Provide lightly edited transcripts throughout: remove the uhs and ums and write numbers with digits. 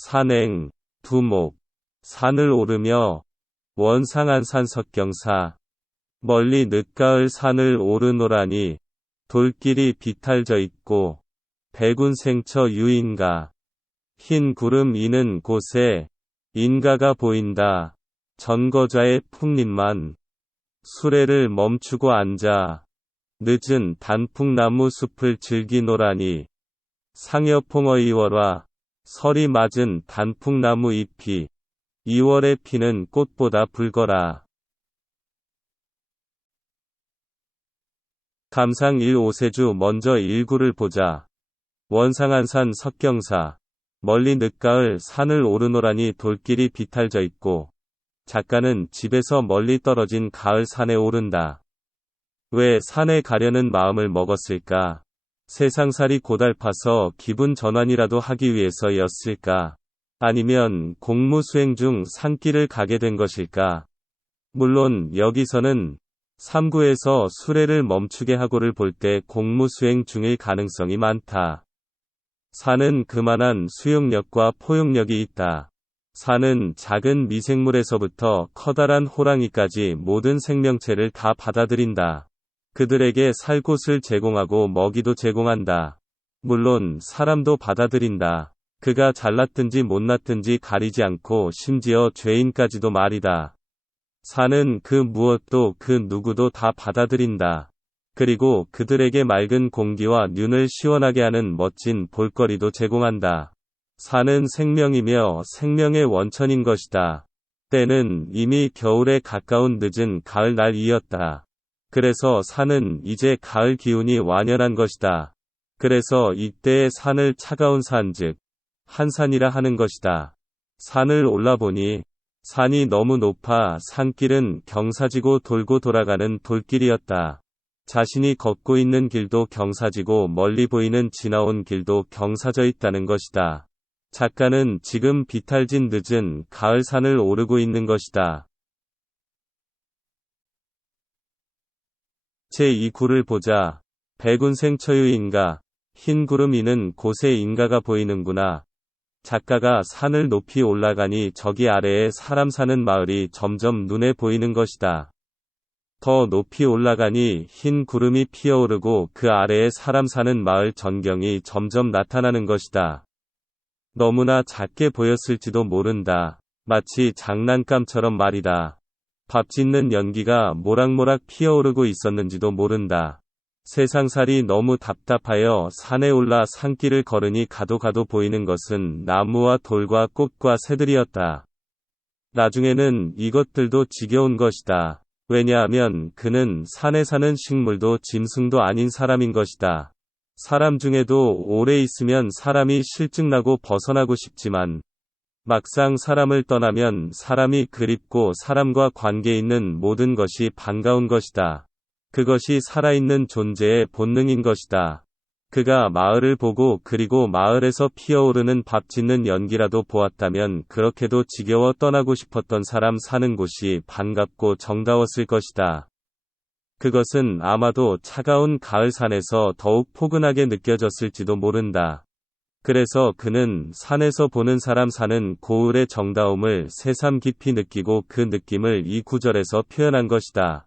산행, 두목, 산을 오르며 원상한산 석경사 멀리 늦가을 산을 오르노라니 돌길이 비탈져 있고 백운생처 유인가 흰 구름 이는 곳에 인가가 보인다. 전거자의 풍림만 수레를 멈추고 앉아 늦은 단풍나무 숲을 즐기노라니 상여풍어 2월화 설이 맞은 단풍나무 잎이 2월에 피는 꽃보다 붉어라. 감상 1-5세주 먼저 1구를 보자. 원상한산 석경사 멀리 늦가을 산을 오르노라니 돌길이 비탈져 있고 작가는 집에서 멀리 떨어진 가을 산에 오른다. 왜 산에 가려는 마음을 먹었을까? 세상살이 고달파서 기분 전환이라도 하기 위해서였을까? 아니면 공무 수행 중 산길을 가게 된 것일까? 물론 여기서는 3구에서 수레를 멈추게 하고를 볼 때 공무 수행 중일 가능성이 많다. 산은 그만한 수용력과 포용력이 있다. 산은 작은 미생물에서부터 커다란 호랑이까지 모든 생명체를 다 받아들인다. 그들에게 살 곳을 제공하고 먹이도 제공한다. 물론 사람도 받아들인다. 그가 잘났든지 못났든지 가리지 않고 심지어 죄인까지도 말이다. 산은 그 무엇도 그 누구도 다 받아들인다. 그리고 그들에게 맑은 공기와 눈을 시원하게 하는 멋진 볼거리도 제공한다. 산은 생명이며 생명의 원천인 것이다. 때는 이미 겨울에 가까운 늦은 가을 날이었다. 그래서 산은 이제 가을 기운이 완연한 것이다. 그래서 이때의 산을 차가운 산 즉 한산이라 하는 것이다. 산을 올라보니 산이 너무 높아 산길은 경사지고 돌고 돌아가는 돌길이었다. 자신이 걷고 있는 길도 경사지고 멀리 보이는 지나온 길도 경사져 있다는 것이다. 작가는 지금 비탈진 늦은 가을 산을 오르고 있는 것이다. 제2구를 보자. 백운생처유인가 흰 구름 이는 곳에 인가가 보이는구나. 작가가 산을 높이 올라가니 저기 아래에 사람 사는 마을이 점점 눈에 보이는 것이다. 더 높이 올라가니 흰 구름이 피어오르고 그 아래에 사람 사는 마을 전경이 점점 나타나는 것이다. 너무나 작게 보였을지도 모른다. 마치 장난감처럼 말이다. 밥 짓는 연기가 모락모락 피어오르고 있었는지도 모른다. 세상살이 너무 답답하여 산에 올라 산길을 걸으니 가도 보이는 것은 나무와 돌과 꽃과 새들이었다. 나중에는 이것들도 지겨운 것이다. 왜냐하면 그는 산에 사는 식물도 짐승도 아닌 사람인 것이다. 사람 중에도 오래 있으면 사람이 실증나고 벗어나고 싶지만 막상 사람을 떠나면 사람이 그립고 사람과 관계 있는 모든 것이 반가운 것이다. 그것이 살아있는 존재의 본능인 것이다. 그가 마을을 보고 그리고 마을에서 피어오르는 밥 짓는 연기라도 보았다면 그렇게도 지겨워 떠나고 싶었던 사람 사는 곳이 반갑고 정다웠을 것이다. 그것은 아마도 차가운 가을 산에서 더욱 포근하게 느껴졌을지도 모른다. 그래서 그는 산에서 보는 사람 사는 고을의 정다움을 새삼 깊이 느끼고 그 느낌을 이 구절에서 표현한 것이다.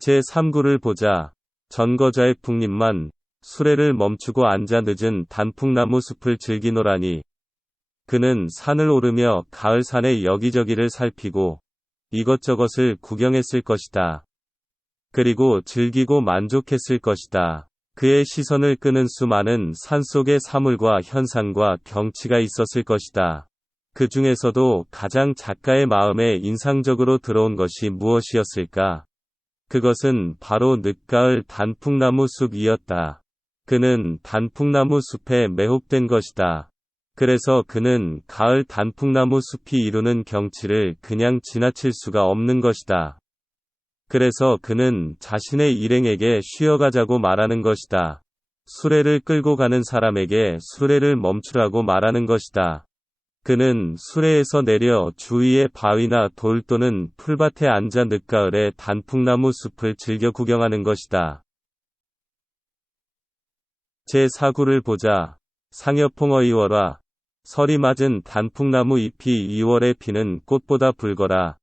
제3구를 보자. 전거자의 풍림만 수레를 멈추고 앉아 늦은 단풍나무 숲을 즐기노라니. 그는 산을 오르며 가을 산의 여기저기를 살피고 이것저것을 구경했을 것이다. 그리고 즐기고 만족했을 것이다. 그의 시선을 끄는 수많은 산속의 사물과 현상과 경치가 있었을 것이다. 그 중에서도 가장 작가의 마음에 인상적으로 들어온 것이 무엇이었을까? 그것은 바로 늦가을 단풍나무 숲이었다. 그는 단풍나무 숲에 매혹된 것이다. 그래서 그는 가을 단풍나무 숲이 이루는 경치를 그냥 지나칠 수가 없는 것이다. 그래서 그는 자신의 일행에게 쉬어가자고 말하는 것이다. 수레를 끌고 가는 사람에게 수레를 멈추라고 말하는 것이다. 그는 수레에서 내려 주위의 바위나 돌 또는 풀밭에 앉아 늦가을의 단풍나무 숲을 즐겨 구경하는 것이다. 제4구를 보자. 상여풍어 2월화. 설이 맞은 단풍나무 잎이 2월에 피는 꽃보다 붉어라.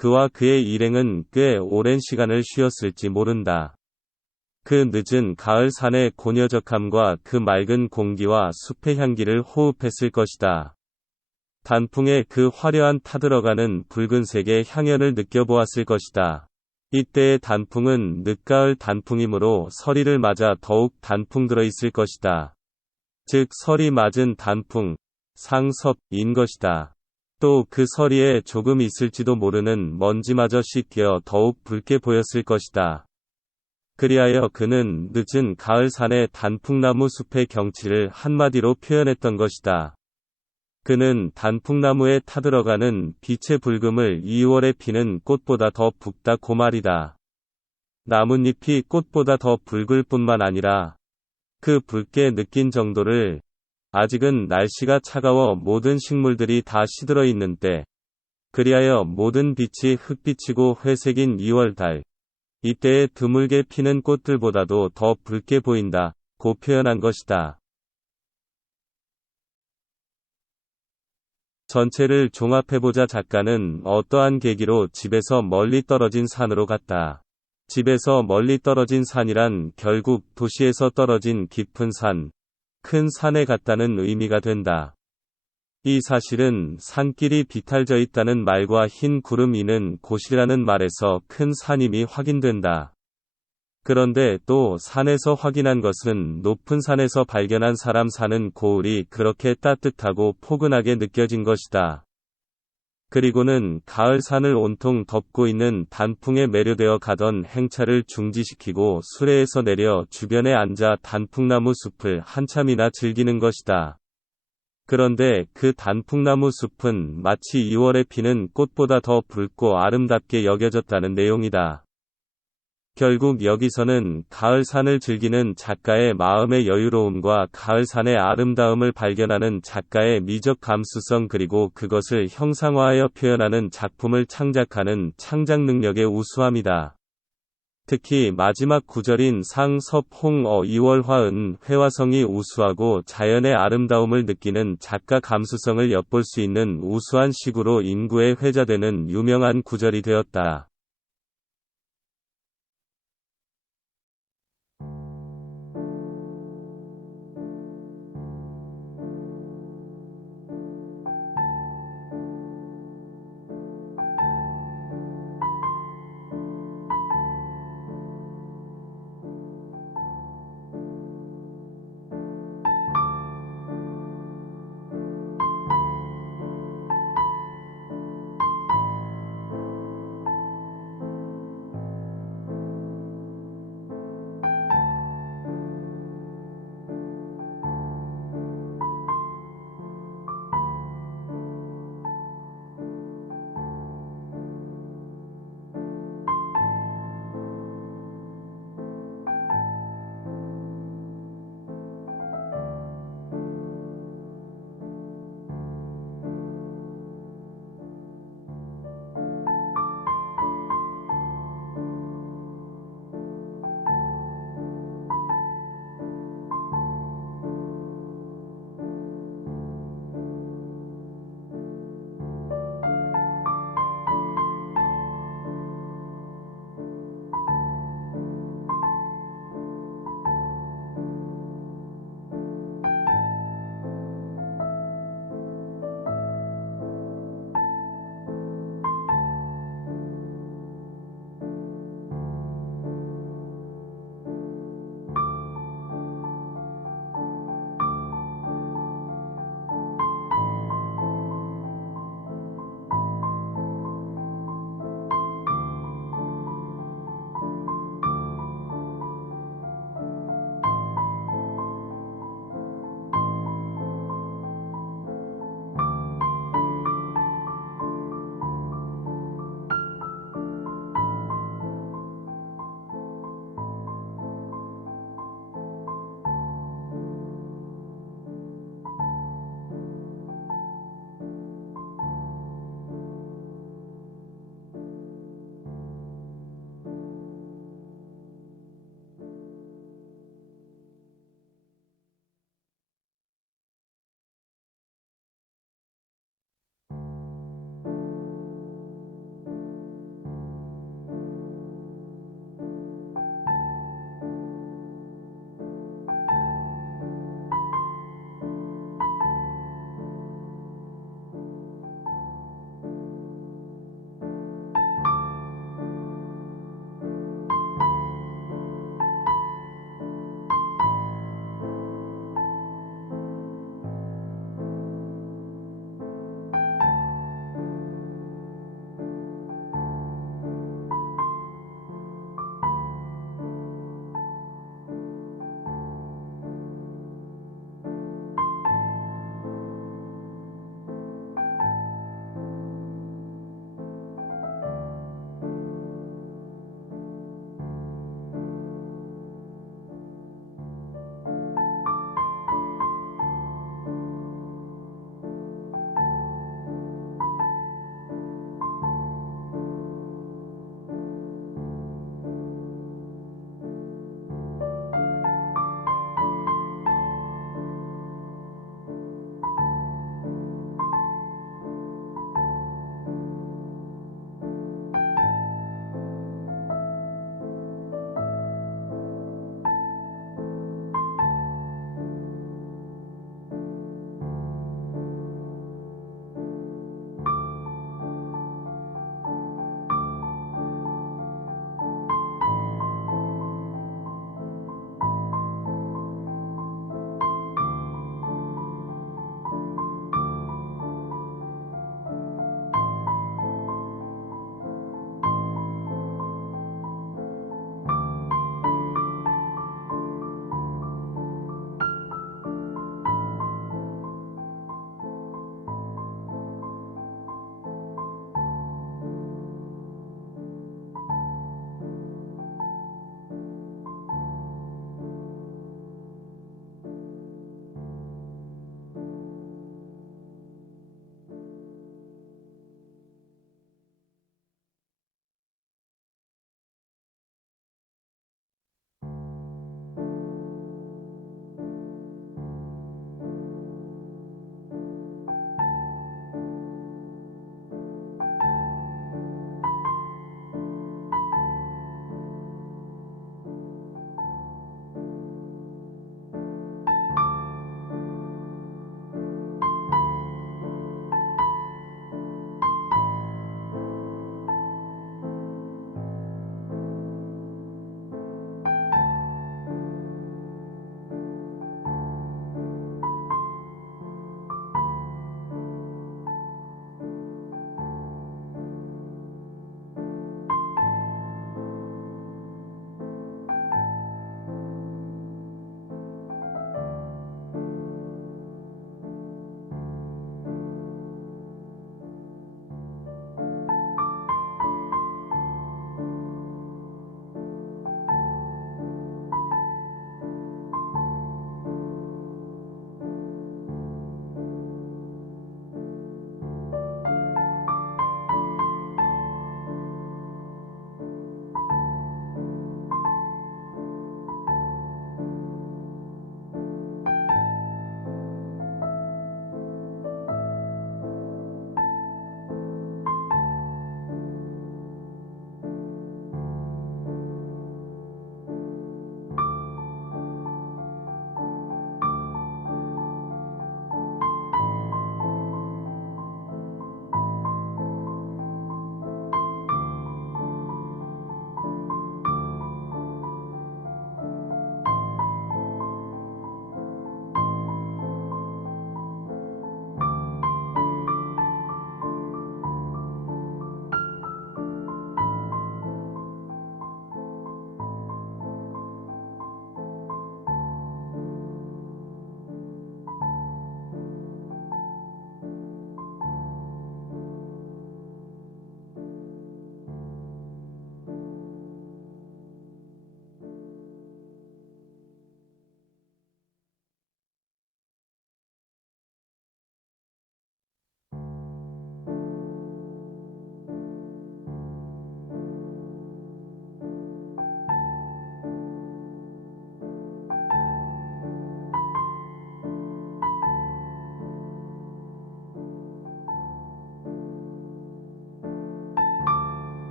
그와 그의 일행은 꽤 오랜 시간을 쉬었을지 모른다. 그 늦은 가을 산의 곤여적함과 그 맑은 공기와 숲의 향기를 호흡했을 것이다. 단풍의 그 화려한 타들어가는 붉은색의 향연을 느껴보았을 것이다. 이때의 단풍은 늦가을 단풍이므로 서리를 맞아 더욱 단풍 들어있을 것이다. 즉 설이 맞은 단풍, 상섭인 것이다. 또 그 서리에 조금 있을지도 모르는 먼지마저 씻겨 더욱 붉게 보였을 것이다. 그리하여 그는 늦은 가을 산의 단풍나무 숲의 경치를 한마디로 표현했던 것이다. 그는 단풍나무에 타들어가는 빛의 붉음을 2월에 피는 꽃보다 더 붉다고 말이다. 나뭇잎이 꽃보다 더 붉을 뿐만 아니라 그 붉게 느낀 정도를 아직은 날씨가 차가워 모든 식물들이 다 시들어 있는 때, 그리하여 모든 빛이 흑빛이고 회색인 2월달, 이때에 드물게 피는 꽃들보다도 더 붉게 보인다고 표현한 것이다. 전체를 종합해보자. 작가는 어떠한 계기로 집에서 멀리 떨어진 산으로 갔다. 집에서 멀리 떨어진 산이란 결국 도시에서 떨어진 깊은 산, 큰 산에 갔다는 의미가 된다. 이 사실은 산길이 비탈져 있다는 말과 흰 구름 이는 곳이라는 말에서 큰 산임이 확인된다. 그런데 또 산에서 확인한 것은 높은 산에서 발견한 사람 사는 고을이 그렇게 따뜻하고 포근하게 느껴진 것이다. 그리고는 가을 산을 온통 덮고 있는 단풍에 매료되어 가던 행차를 중지시키고 수레에서 내려 주변에 앉아 단풍나무 숲을 한참이나 즐기는 것이다. 그런데 그 단풍나무 숲은 마치 2월에 피는 꽃보다 더 붉고 아름답게 여겨졌다는 내용이다. 결국 여기서는 가을 산을 즐기는 작가의 마음의 여유로움과 가을 산의 아름다움을 발견하는 작가의 미적 감수성 그리고 그것을 형상화하여 표현하는 작품을 창작하는 창작 능력의 우수함이다. 특히 마지막 구절인 상섭홍어 2월화은 회화성이 우수하고 자연의 아름다움을 느끼는 작가 감수성을 엿볼 수 있는 우수한 시구로 인구에 회자되는 유명한 구절이 되었다.